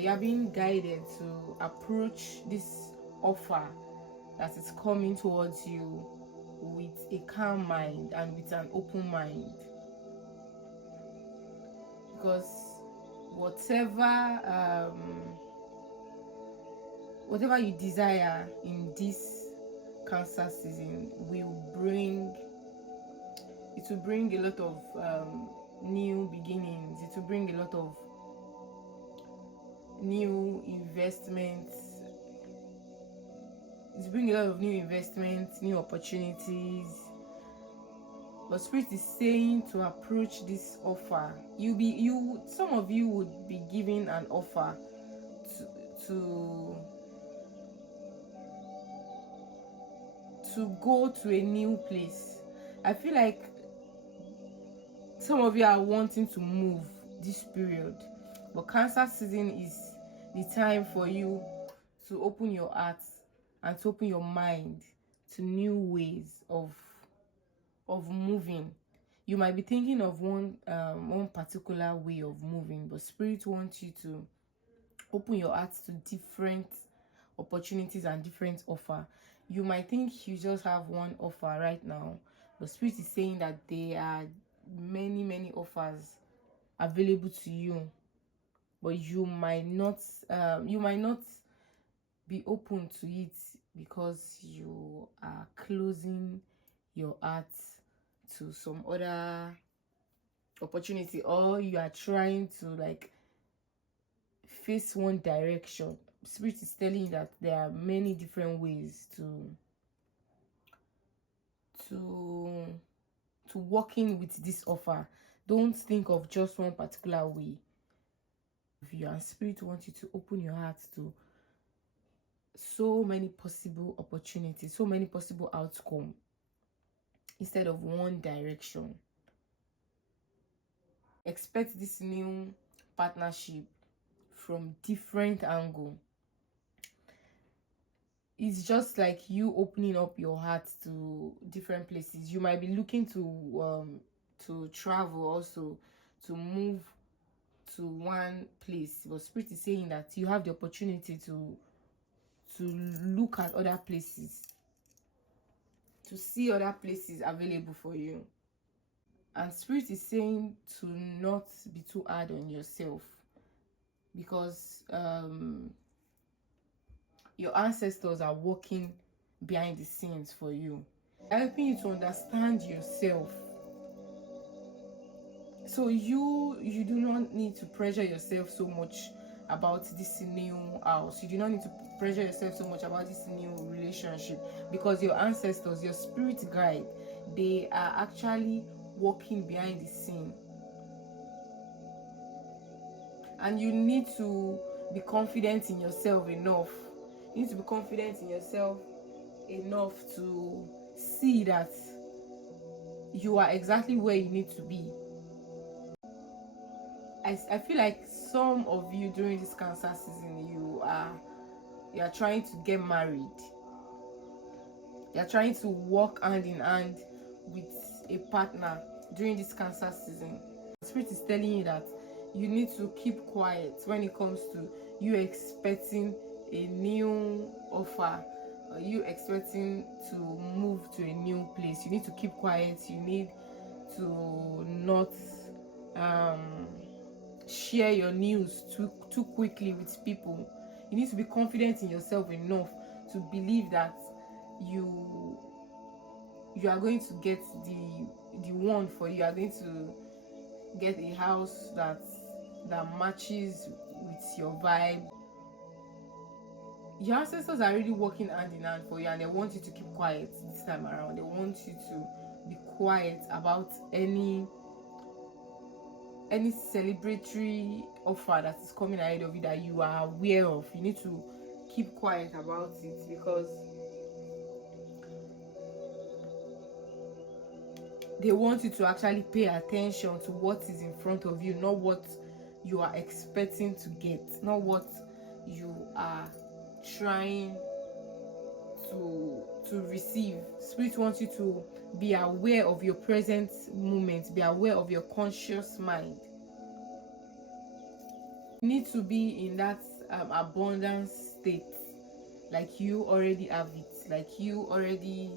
You are being guided to approach this offer that is coming towards you with a calm mind and with an open mind, because whatever you desire in this Cancer season will bring a lot of new beginnings. It will bring a lot of new investments. It's bring a lot of new investments, new opportunities. But Spirit is saying to approach this offer. Some of you would be given an offer to go to a new place. I feel like some of you are wanting to move this period, but Cancer season is the time for you to open your heart and to open your mind to new ways of moving. You might be thinking of one particular way of moving, but Spirit wants you to open your heart to different opportunities and different offer. You might think you just have one offer right now, but Spirit is saying that there are many offers available to you, but you might not be open to it because you are closing your heart to some other opportunity, or you are trying to face one direction. Spirit is telling you that there are many different ways to working with this offer. Don't think of just one particular way. And Spirit wants you to open your heart to so many possible opportunities, so many possible outcomes, instead of one direction. Expect this new partnership from different angle. It's just like you opening up your heart to different places. You might be looking to travel, also to move to one place, but Spirit is saying that you have the opportunity to look at other places, to see other places available for you. And Spirit is saying to not be too hard on yourself, because your ancestors are working behind the scenes for you, helping you to understand yourself. So you do not need to pressure yourself so much about this new house. You do not need to pressure yourself so much about this new relationship, because your ancestors, your spirit guide, they are actually working behind the scene. And you need to be confident in yourself enough. You need to be confident in yourself enough to see that you are exactly where you need to be. I feel like some of you during this Cancer season, you are trying to get married. You are trying to work hand in hand with a partner during this Cancer season. The Spirit is telling you that you need to keep quiet when it comes to you expecting a new offer, or you expecting to move to a new place. You need to keep quiet. You need to not share your news too quickly with people. You need to be confident in yourself enough to believe that you are going to get the one for you. You are going to get a house that matches with your vibe. Your ancestors are really working hand in hand for you, and they want you to keep quiet this time around. They want you to be quiet about any celebratory offer that is coming ahead of you that you are aware of. You need to keep quiet about it, because they want you to actually pay attention to what is in front of you, not what you are expecting to get, not what you are trying to receive. Spirit wants you to be aware of your present moment, be aware of your conscious mind. You need to be in that abundance state, like you already have it, like you already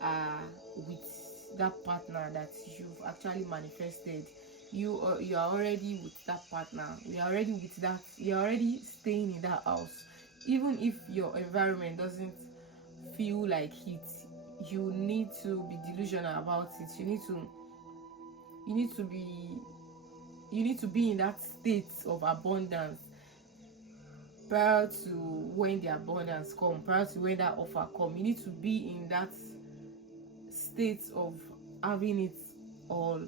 are with that partner that you've actually manifested. You are already with that partner. You are already with that. You're already staying in that house, even if your environment doesn't feel like it. You need to be delusional about it. You need to be in that state of abundance prior to when the abundance come, prior to when that offer come. You need to be in that state of having it all,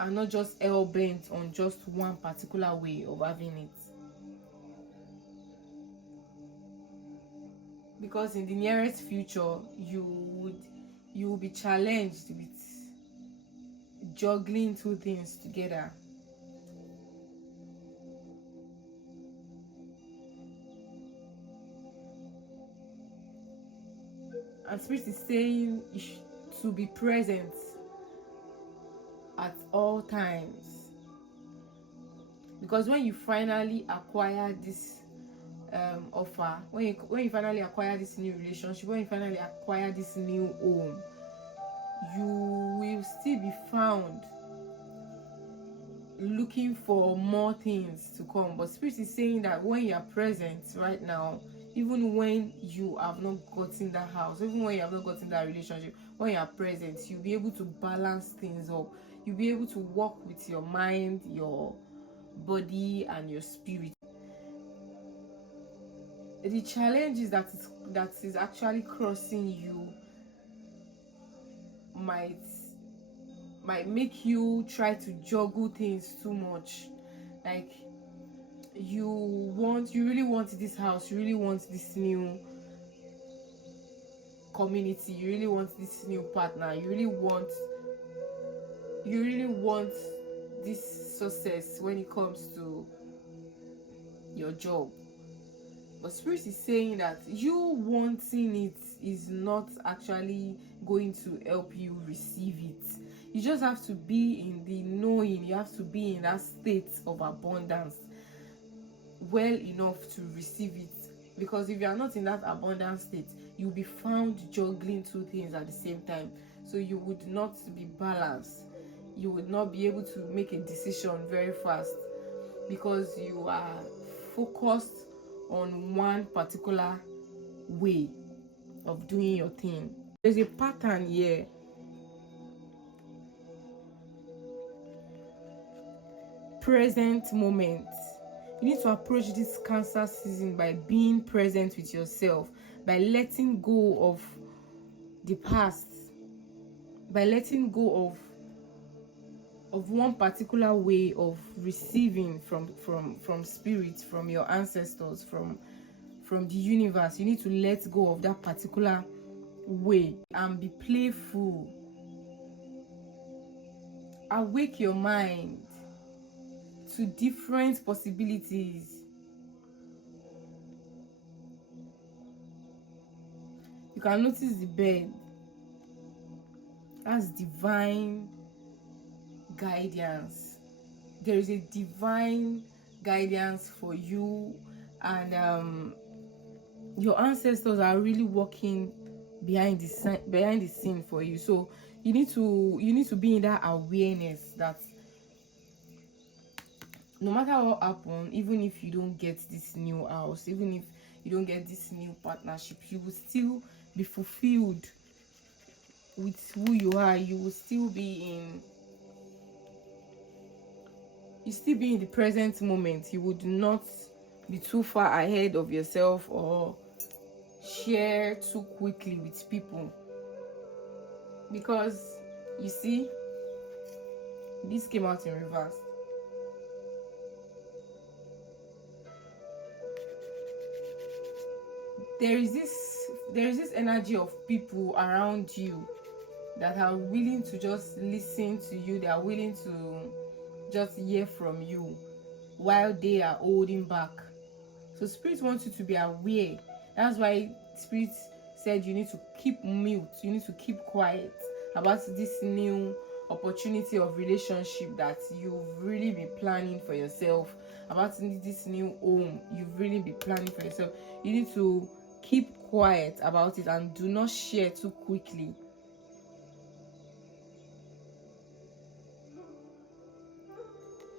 and not just hell bent on just one particular way of having it. Because in the nearest future, you will be challenged with juggling two things together. And Spirit is saying to be present at all times. Because when you finally acquire this offer, when you finally acquire this new relationship, when you finally acquire this new home, you will still be found looking for more things to come. But Spirit is saying that when you are present right now, even when you have not gotten that house, even when you have not gotten that relationship, when you are present, you'll be able to balance things up. You'll be able to work with your mind, your body, and your spirit. The challenge is that is actually crossing you might make you try to juggle things too much. Like you really want this house, you really want this new community, you really want this new partner, you really want this success when it comes to your job. But Spirit is saying that you wanting it is not actually going to help you receive it. You just have to be in the knowing, you have to be in that state of abundance well enough to receive it. Because if you are not in that abundance state, you'll be found juggling two things at the same time. So you would not be balanced. You would not be able to make a decision very fast because you are focused on one particular way of doing your thing. There's a pattern here. Present moment. You need to approach this Cancer season by being present with yourself, by letting go of the past, by letting go of one particular way of receiving from spirit, from your ancestors, from the universe. You need to let go of that particular way and be playful. Awake your mind to different possibilities. You can notice the bed. That's divine guidance. There is a divine guidance for you, and your ancestors are really working behind the scene for you. So you need to be in that awareness that no matter what happens, even if you don't get this new house, even if you don't get this new partnership, you will still be fulfilled with who you are. You will still be in the present moment. You would not be too far ahead of yourself or share too quickly with people, because you see, this came out in reverse. There is this energy of people around you that are willing to just listen to you. They are willing to just hear from you while they are holding back. So Spirit wants you to be aware. That's why Spirit said you need to keep mute, you need to keep quiet about this new opportunity of relationship that you've really been planning for yourself, about this new home you've really been planning for yourself, you need to keep quiet about it and do not share too quickly.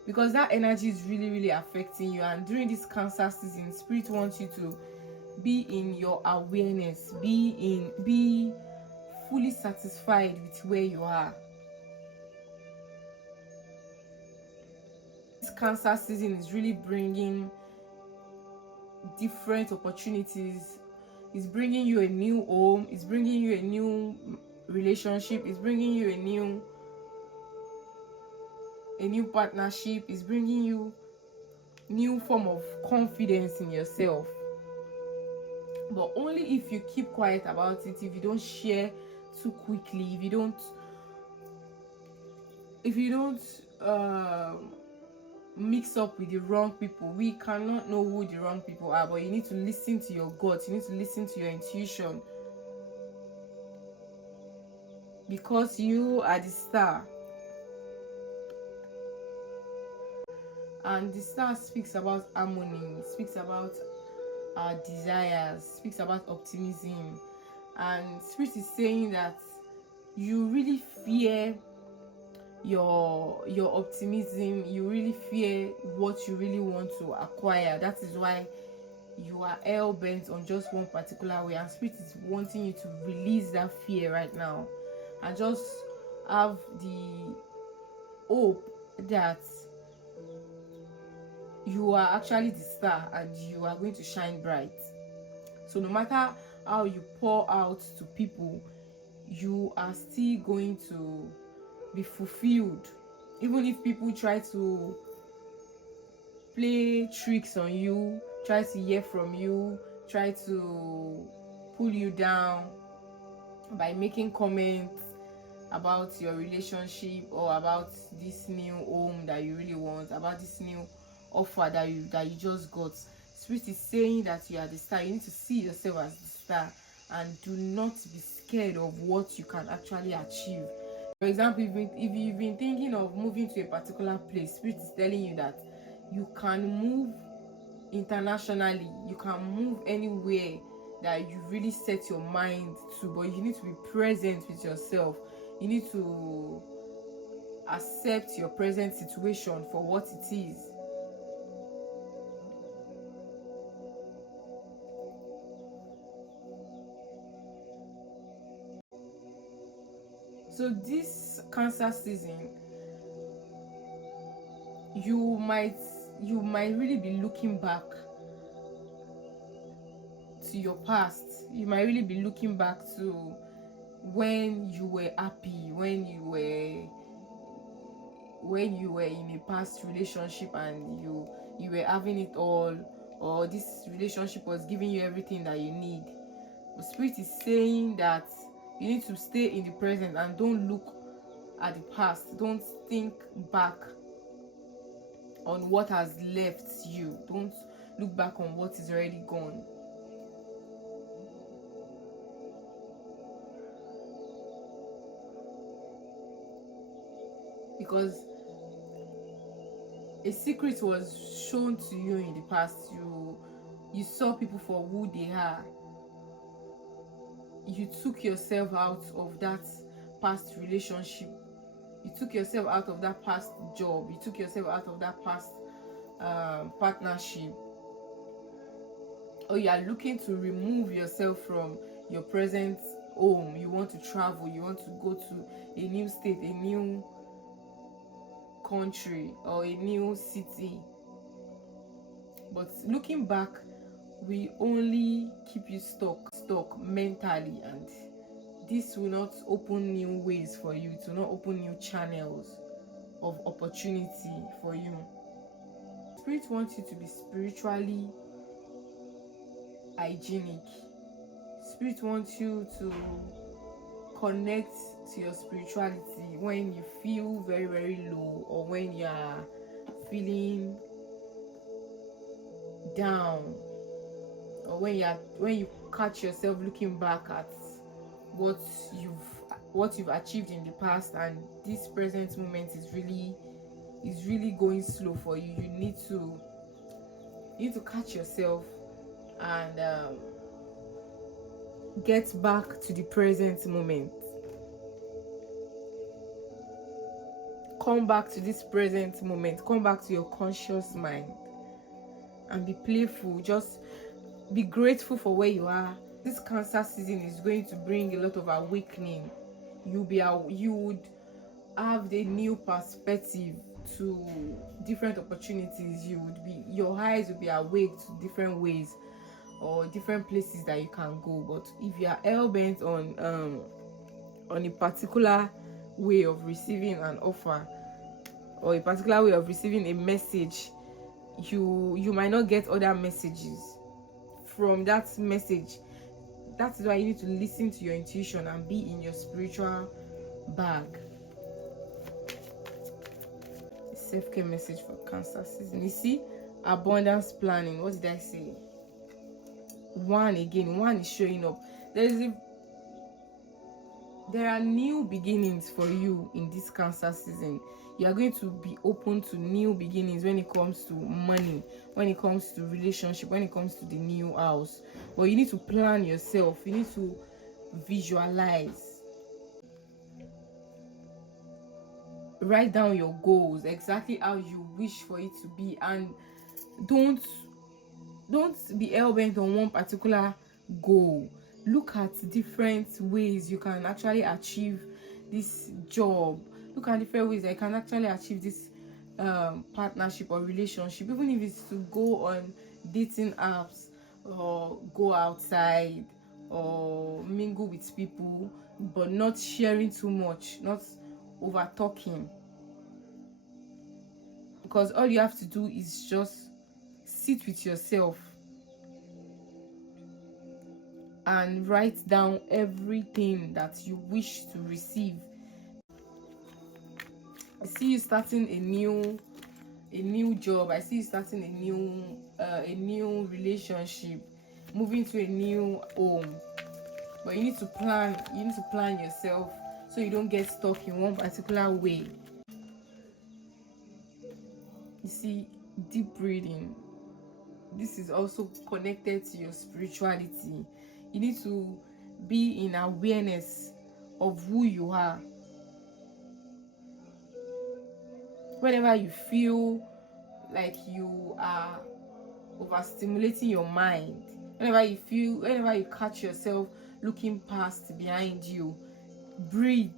Because that energy is really affecting you, and during this Cancer season, Spirit wants you to be in your awareness, be fully satisfied with where you are. This Cancer season is really bringing different opportunities. It's bringing you a new home, it's bringing you a new relationship, it's bringing you a new partnership, it's bringing you new form of confidence in yourself. But only if you keep quiet about it, if you don't share too quickly, if you don't mix up with the wrong people. We cannot know who the wrong people are, but you need to listen to your gut, you need to listen to your intuition, because you are the star. And the star speaks about harmony, speaks about our desires, speaks about optimism. And Spirit is saying that you really fear your optimism, you really fear what you really want to acquire. That is why you are hell bent on just one particular way, and Spirit is wanting you to release that fear right now and just have the hope that you are actually the star and you are going to shine bright. So no matter how you pour out to people, you are still going to be fulfilled. Even if people try to play tricks on you, try to hear from you, try to pull you down by making comments about your relationship or about this new home that you really want, about this new offer that you just got, Spirit is saying that you are the star. You need to see yourself as the star and do not be scared of what you can actually achieve. For example, if you've been thinking of moving to a particular place, Spirit is telling you that you can move internationally, you can move anywhere that you really set your mind to, but you need to be present with yourself. You need to accept your present situation for what it is. So this Cancer season, you might really be looking back to your past. You might really be looking back to when you were happy, when you were in a past relationship and you were having it all, or this relationship was giving you everything that you need. The Spirit is saying that you need to stay in the present and don't look at the past. Don't think back on what has left you. Don't look back on what is already gone. Because a secret was shown to you in the past. You saw people for who they are. You took yourself out of that past relationship. You took yourself out of that past job. You took yourself out of that past partnership. Or you are looking to remove yourself from your present home. You want to travel. You want to go to a new state, a new country, or a new city. But looking back will only keep you stuck mentally, and this will not open new ways for you. It will not open new channels of opportunity for you. Spirit wants you to be spiritually hygienic. Spirit wants you to connect to your spirituality when you feel very low, or when you are feeling down, or when you catch yourself looking back at what you've achieved in the past, and this present moment is really going slow for you. You need to You need to catch yourself and get back to the present moment. Come back to this present moment. Come back to your conscious mind and be playful. Just be grateful for where you are. This Cancer season is going to bring a lot of awakening. You would have the new perspective to different opportunities. Your eyes will be awake to different ways or different places that you can go. But if you are hell-bent on a particular way of receiving an offer or a particular way of receiving a message, you might not get other messages from that message. That is why you need to listen to your intuition and be in your spiritual bag. Self-care message for Cancer season. You see, abundance planning. What did I say? One is showing up. There are new beginnings for you in this Cancer season. You are going to be open to new beginnings when it comes to money, when it comes to relationship, when it comes to the new house. But you need to plan yourself. You need to visualize. Write down your goals, exactly how you wish for it to be, and don't be hell-bent on one particular goal. Look at different ways you can actually achieve this job. Look at different ways that you can actually achieve this partnership or relationship, even if it's to go on dating apps or go outside or mingle with people, but not sharing too much, not over talking. Because all you have to do is just sit with yourself and write down everything that you wish to receive. I see you starting a new job. I see you starting a new relationship, moving to a new home. But you need to plan yourself so you don't get stuck in one particular way. You see, deep breathing. This is also connected to your spirituality. You need to be in awareness of who you are. Whenever you feel like you are overstimulating your mind, whenever you catch yourself looking past behind you, breathe.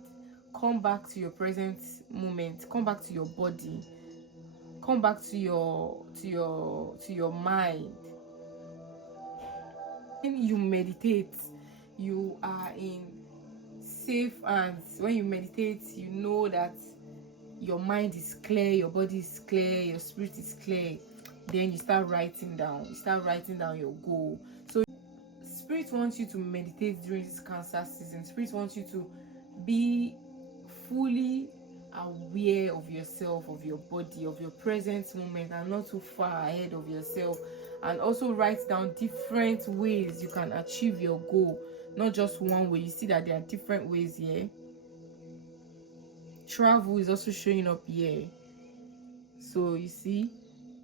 Come back to your present moment. Come back to your body. Come back to your mind. When you meditate, you are in safe hands. When you meditate, you know that your mind is clear, your body is clear, your spirit is clear. Then you start writing down your goal. So Spirit wants you to meditate during this Cancer season. Spirit wants you to be fully aware of yourself, of your body, of your present moment, and not too far ahead of yourself. And also write down different ways you can achieve your goal, not just one way. You see that there are different ways here. Travel is also showing up here. So you see,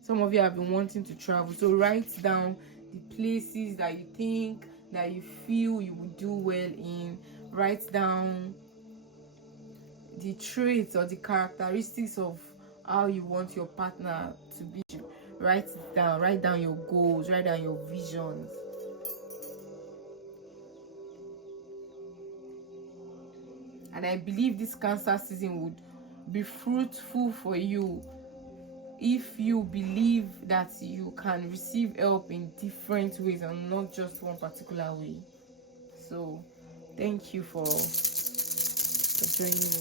some of you have been wanting to travel. So write down the places that you think, that you feel you would do well in. Write down the traits or the characteristics of how you want your partner to be. Write it down. Write down your goals. Write down your visions. And I believe this Cancer season would be fruitful for you if you believe that you can receive help in different ways and not just one particular way. So thank you for joining me.